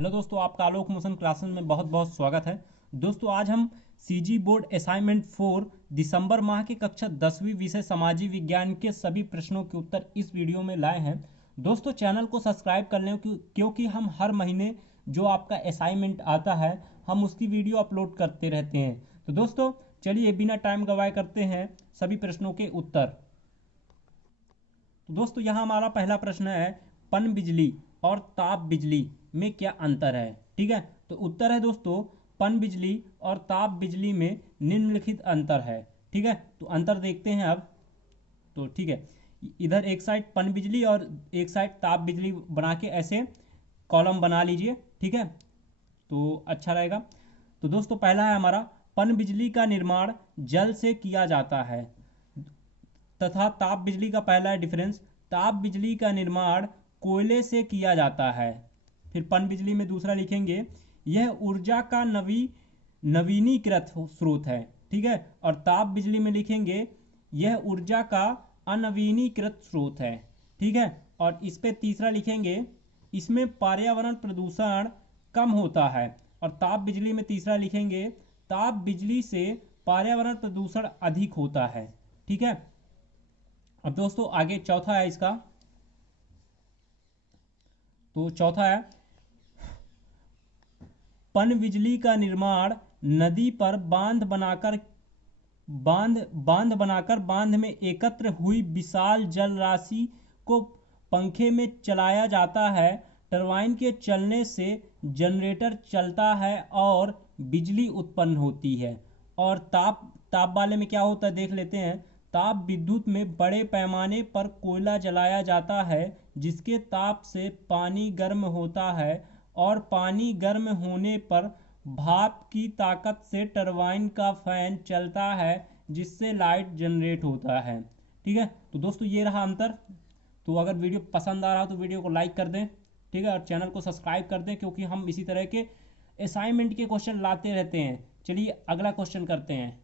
Hello दोस्तों, आपका आलोक motion classes में बहुत बहुत स्वागत है। दोस्तों आज हम सीजी बोर्ड असाइनमेंट 4 दिसंबर माह के कक्षा 10वीं विषय सामाजिक विज्ञान के सभी प्रश्नों के उत्तर इस वीडियो में लाए हैं। दोस्तों चैनल को सब्सक्राइब कर लें क्योंकि हम हर महीने जो आपका असाइनमेंट आता है हम उसकी वीडियो अपलोड करते रहते हैं। तो दोस्तों चलिए बिना टाइम गवाए करते हैं सभी प्रश्नों के उत्तर। तो दोस्तों यहाँ हमारा पहला प्रश्न है, पन बिजली और ताप बिजली में क्या अंतर है। ठीक है, तो उत्तर है दोस्तों, पन बिजली और ताप बिजली में निम्नलिखित अंतर है। ठीक है, तो अंतर देखते हैं अब। तो ठीक है, इधर एक साइड पन बिजली और एक साइड ताप बिजली बना के ऐसे कॉलम बना लीजिए। ठीक है, तो अच्छा रहेगा। तो दोस्तों पहला है हमारा, पन बिजली का निर्माण जल से किया जाता है तथा ताप बिजली का पहला डिफरेंस, ताप बिजली का निर्माण कोयले से किया जाता है। फिर पन बिजली में दूसरा लिखेंगे, यह ऊर्जा का नवीनीकृत स्रोत है। ठीक है, और ताप बिजली में लिखेंगे, यह ऊर्जा का अनवीनीकृत स्रोत है। ठीक है, और इस पे तीसरा लिखेंगे, इसमें पर्यावरण प्रदूषण कम होता है। और ताप बिजली में तीसरा लिखेंगे, ताप बिजली से पर्यावरण प्रदूषण अधिक होता है। ठीक है, अब दोस्तों आगे चौथा है इसका। तो चौथा है, पन बिजली का निर्माण नदी पर बांध में एकत्र हुई विशाल जल राशि को पंखे में चलाया जाता है। टरबाइन के चलने से जनरेटर चलता है और बिजली उत्पन्न होती है। और ताप वाले में क्या होता है देख लेते हैं। ताप विद्युत में बड़े पैमाने पर कोयला जलाया जाता है, जिसके ताप से पानी गर्म होता है और पानी गर्म होने पर भाप की ताकत से टरबाइन का फैन चलता है, जिससे लाइट जनरेट होता है। ठीक है, तो दोस्तों ये रहा अंतर। तो अगर वीडियो पसंद आ रहा तो वीडियो को लाइक कर दें। ठीक है, और चैनल को सब्सक्राइब कर दें क्योंकि हम इसी तरह के असाइनमेंट के क्वेश्चन लाते रहते हैं। चलिए अगला क्वेश्चन करते हैं।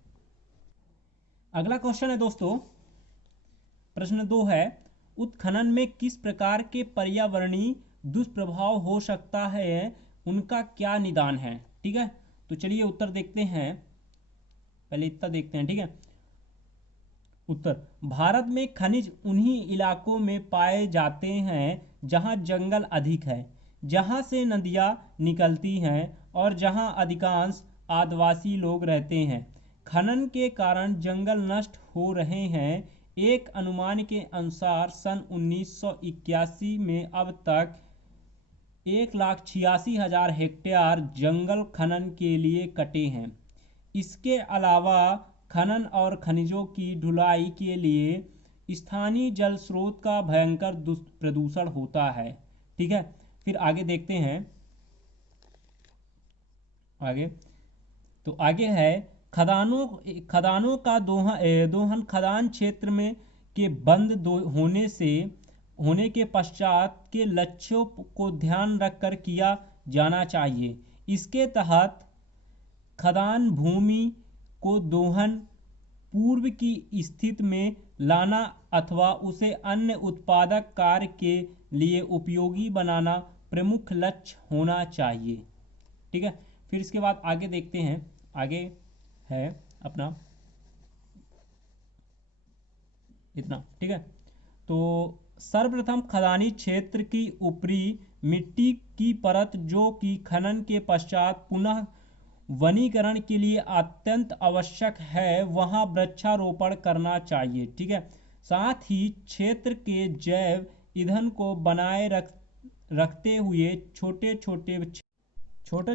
अगला क्वेश्चन है दोस्तों, प्रश्न 2 है, उत्खनन में किस प्रकार के पर्यावरणीय दुष्प्रभाव हो सकता है, उनका क्या निदान है। ठीक है, तो चलिए उत्तर देखते हैं। पहले इतना देखते हैं। ठीक है, उत्तर, भारत में खनिज उन्हीं इलाकों में पाए जाते हैं जहां जंगल अधिक है, जहां से नदियां निकलती हैं और जहां अधिकांश आदिवासी लोग रहते हैं। खनन के कारण जंगल नष्ट हो रहे हैं। एक अनुमान के अनुसार सन 1981 में अब तक 1,86,000 हेक्टेयर जंगल खनन के लिए कटे हैं। इसके अलावा खनन और खनिजों की ढुलाई के लिए स्थानीय जल स्रोत का भयंकर प्रदूषण होता है। ठीक है, फिर आगे देखते हैं। आगे तो आगे है, खदानों का दोहन खदान क्षेत्र में के बंद होने के पश्चात के लक्ष्यों को ध्यान रखकर किया जाना चाहिए। इसके तहत खदान भूमि को दोहन पूर्व की स्थिति में लाना अथवा उसे अन्य उत्पादक कार्य के लिए उपयोगी बनाना प्रमुख लक्ष्य होना चाहिए। ठीक है, फिर इसके बाद आगे देखते हैं। आगे है अपना इतना। ठीक है, तो सर्वप्रथम खदानी क्षेत्र की ऊपरी मिट्टी की परत जो कि खनन के पश्चात पुनः वनीकरण के लिए अत्यंत आवश्यक है, वहां वृक्षारोपण करना चाहिए। ठीक है, साथ ही क्षेत्र के जैव ईंधन को बनाए रखते हुए छोटे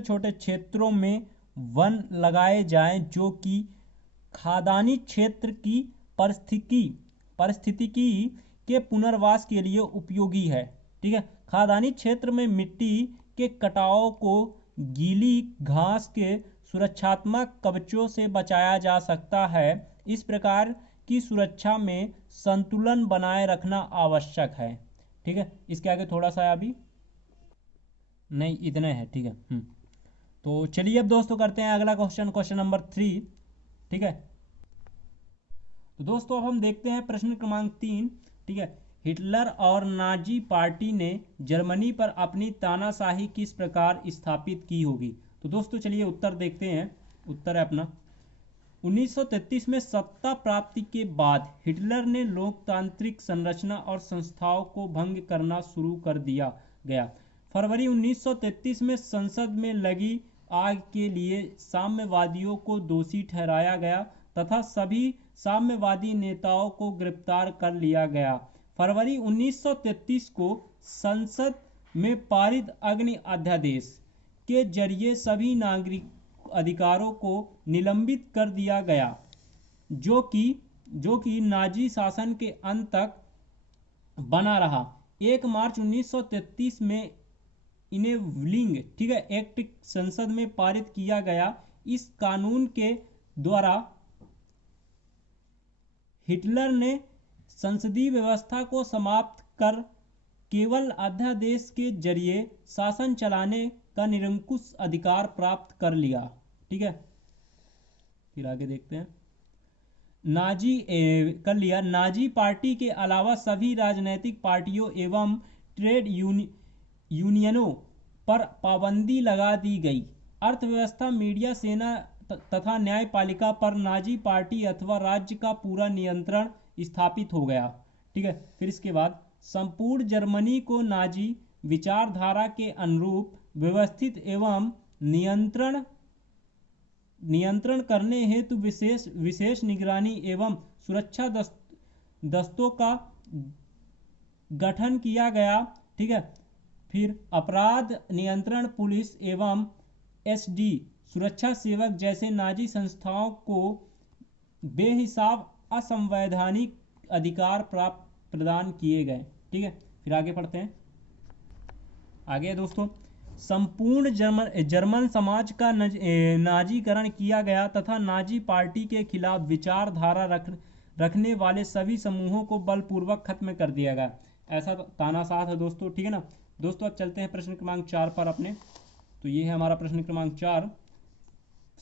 छोटे क्षेत्रों में वन लगाए जाएं, जो कि खादानी क्षेत्र की पारिस्थितिकी के पुनर्वास के लिए उपयोगी है। ठीक है, खादानी क्षेत्र में मिट्टी के कटाव को गीली घास के सुरक्षात्मक कवचों से बचाया जा सकता है। इस प्रकार की सुरक्षा में संतुलन बनाए रखना आवश्यक है। ठीक है, इसके आगे थोड़ा सा अभी नहीं, इतना है। ठीक है, तो चलिए अब दोस्तों करते हैं अगला क्वेश्चन नंबर 3। ठीक है, तो दोस्तों अब हम देखते हैं प्रश्न क्रमांक 3। ठीक है, हिटलर और नाजी पार्टी ने जर्मनी पर अपनी तानाशाही किस प्रकार स्थापित की होगी? तो दोस्तों चलिए उत्तर देखते हैं। उत्तर है अपना 1933 में सत्ता प्राप्ति के बाद हिटलर ने लोकतांत्रिक संरचना और संस्थाओं को भंग करना शुरू कर दिया गया। फरवरी 1933 में संसद में लगी आग के लिए साम्यवादियों को दोषी ठहराया गया तथा सभी साम्यवादी नेताओं को गिरफ्तार कर लिया गया। फरवरी 1933 को संसद में पारित अग्नि अध्यादेश के जरिए सभी नागरिक अधिकारों को निलंबित कर दिया गया, जो कि नाजी शासन के अंत तक बना रहा। 1 मार्च 1933 में इनेबलिंग एक्ट संसद में पारित किया गया। इस कानून के द्वारा हिटलर ने संसदीय व्यवस्था को समाप्त कर केवल अध्यादेश के जरिए शासन चलाने का निरंकुश अधिकार प्राप्त कर लिया। ठीक है, फिर आगे देखते हैं। नाजी पार्टी के अलावा सभी राजनीतिक पार्टियों एवं ट्रेड यूनियनों पर पाबंदी लगा दी गई। अर्थव्यवस्था, मीडिया, सेना तथा न्यायपालिका पर नाजी पार्टी अथवा राज्य का पूरा नियंत्रण स्थापित हो गया। ठीक है, फिर इसके बाद संपूर्ण जर्मनी को नाजी विचारधारा के अनुरूप व्यवस्थित एवं नियंत्रण करने हेतु विशेष निगरानी एवं सुरक्षा दस्तों का गठन किया गया। ठीक है, फिर अपराध नियंत्रण पुलिस एवं एसडी सुरक्षा सेवक जैसे नाजी संस्थाओं को बेहिसाब असंवैधानिक अधिकार प्रदान किए गए। ठीक है, फिर आगे पढ़ते हैं। आगे दोस्तों, संपूर्ण जर्मन समाज का नाजीकरण किया गया तथा नाजी पार्टी के खिलाफ विचारधारा रखने वाले सभी समूहों को बलपूर्वक खत्म कर दिया गया। ऐसा तानाशाह था दोस्तों। ठीक है ना दोस्तों, अब चलते हैं प्रश्न क्रमांक 4 पर अपने। तो ये है हमारा प्रश्न क्रमांक 4।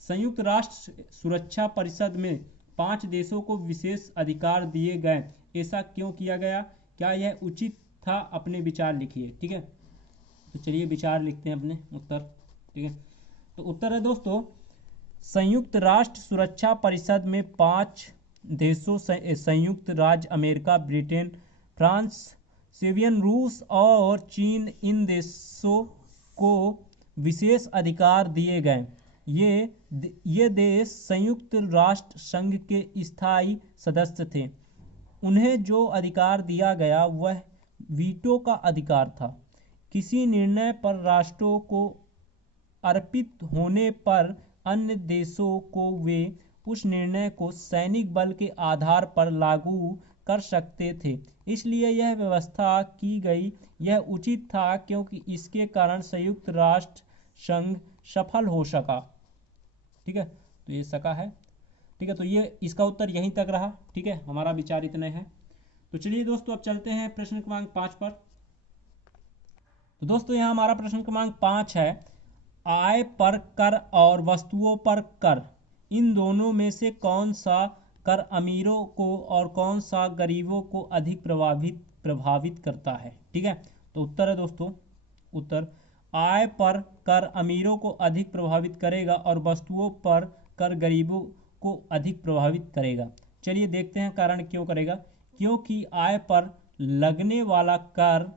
संयुक्त राष्ट्र सुरक्षा परिषद में 5 देशों को विशेष अधिकार दिए गए, ऐसा क्यों किया गया? क्या यह उचित था? अपने विचार लिखिए। ठीक है, तो चलिए विचार लिखते हैं अपने उत्तर। ठीक है, तो उत्तर है दोस्तों, संयुक्त राष्ट्र सुरक्षा परिषद में 5 देशों संयुक्त राज्य अमेरिका, ब्रिटेन, फ्रांस, स्वीडन, रूस और चीन, इन देशों को विशेष अधिकार दिए गए। ये देश संयुक्त राष्ट्र संघ के स्थायी सदस्य थे। उन्हें जो अधिकार दिया गया वह वीटो का अधिकार था। किसी निर्णय पर राष्ट्रों को अर्पित होने पर अन्य देशों को वे उस निर्णय को सैनिक बल के आधार पर लागू कर सकते थे। इसलिए यह व्यवस्था की गई। यह उचित था क्योंकि इसके कारण संयुक्त राष्ट्र संघ सफल हो सका। ठीक है, तो ये सका है। ठीक है, तो ये इसका उत्तर यहीं तक रहा। ठीक है, हमारा विचार इतने हैं। तो चलिए दोस्तों, अब चलते हैं प्रश्न क्रमांक 5 पर। तो दोस्तों यहाँ हमारा प्रश्न क्रमांक 5 है, आय पर कर और वस्तुओं पर कर, इन दोनों में से कौन सा कर अमीरों को और कौन सा गरीबों को अधिक प्रभावित करता है? ठीक है, तो उत्तर है दोस्तों, उत्तर आय पर कर अमीरों को अधिक प्रभावित करेगा और वस्तुओं पर कर गरीबों को अधिक प्रभावित करेगा। चलिए देखते हैं कारण क्यों करेगा। क्योंकि आय पर लगने वाला कर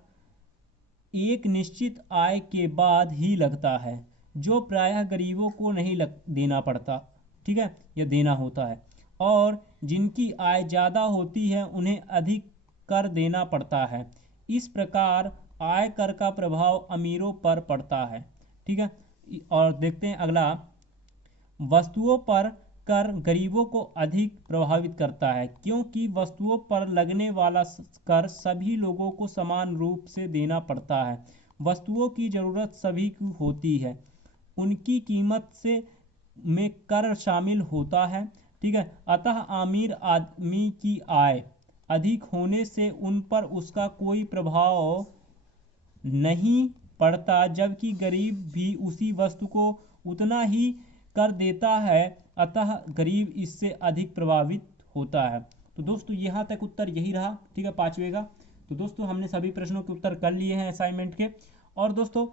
एक निश्चित आय के बाद ही लगता है, जो प्रायः गरीबों को नहीं देना पड़ता। ठीक है, यह देना होता है। और जिनकी आय ज़्यादा होती है उन्हें अधिक कर देना पड़ता है। इस प्रकार आय कर का प्रभाव अमीरों पर पड़ता है। ठीक है, और देखते हैं अगला, वस्तुओं पर कर गरीबों को अधिक प्रभावित करता है। क्योंकि वस्तुओं पर लगने वाला कर सभी लोगों को समान रूप से देना पड़ता है। वस्तुओं की ज़रूरत सभी की होती है, उनकी कीमत से में कर शामिल होता है। ठीक है, अतः अमीर आदमी की आय अधिक होने से उन पर उसका कोई प्रभाव नहीं पड़ता, जबकि गरीब भी उसी वस्तु को उतना ही कर देता है, अतः गरीब इससे अधिक प्रभावित होता है। तो दोस्तों यहाँ तक उत्तर यही रहा। ठीक है, 5वें का। तो दोस्तों हमने सभी प्रश्नों के उत्तर कर लिए हैं असाइनमेंट के। और दोस्तों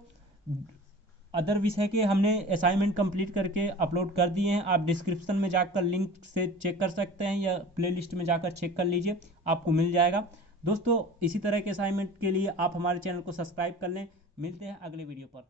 अदर विषय के हमने असाइनमेंट कंप्लीट करके अपलोड कर दिए हैं, आप डिस्क्रिप्शन में जाकर लिंक से चेक कर सकते हैं या प्लेलिस्ट में जाकर चेक कर लीजिए, आपको मिल जाएगा। दोस्तों इसी तरह के असाइनमेंट के लिए आप हमारे चैनल को सब्सक्राइब कर लें। मिलते हैं अगले वीडियो पर।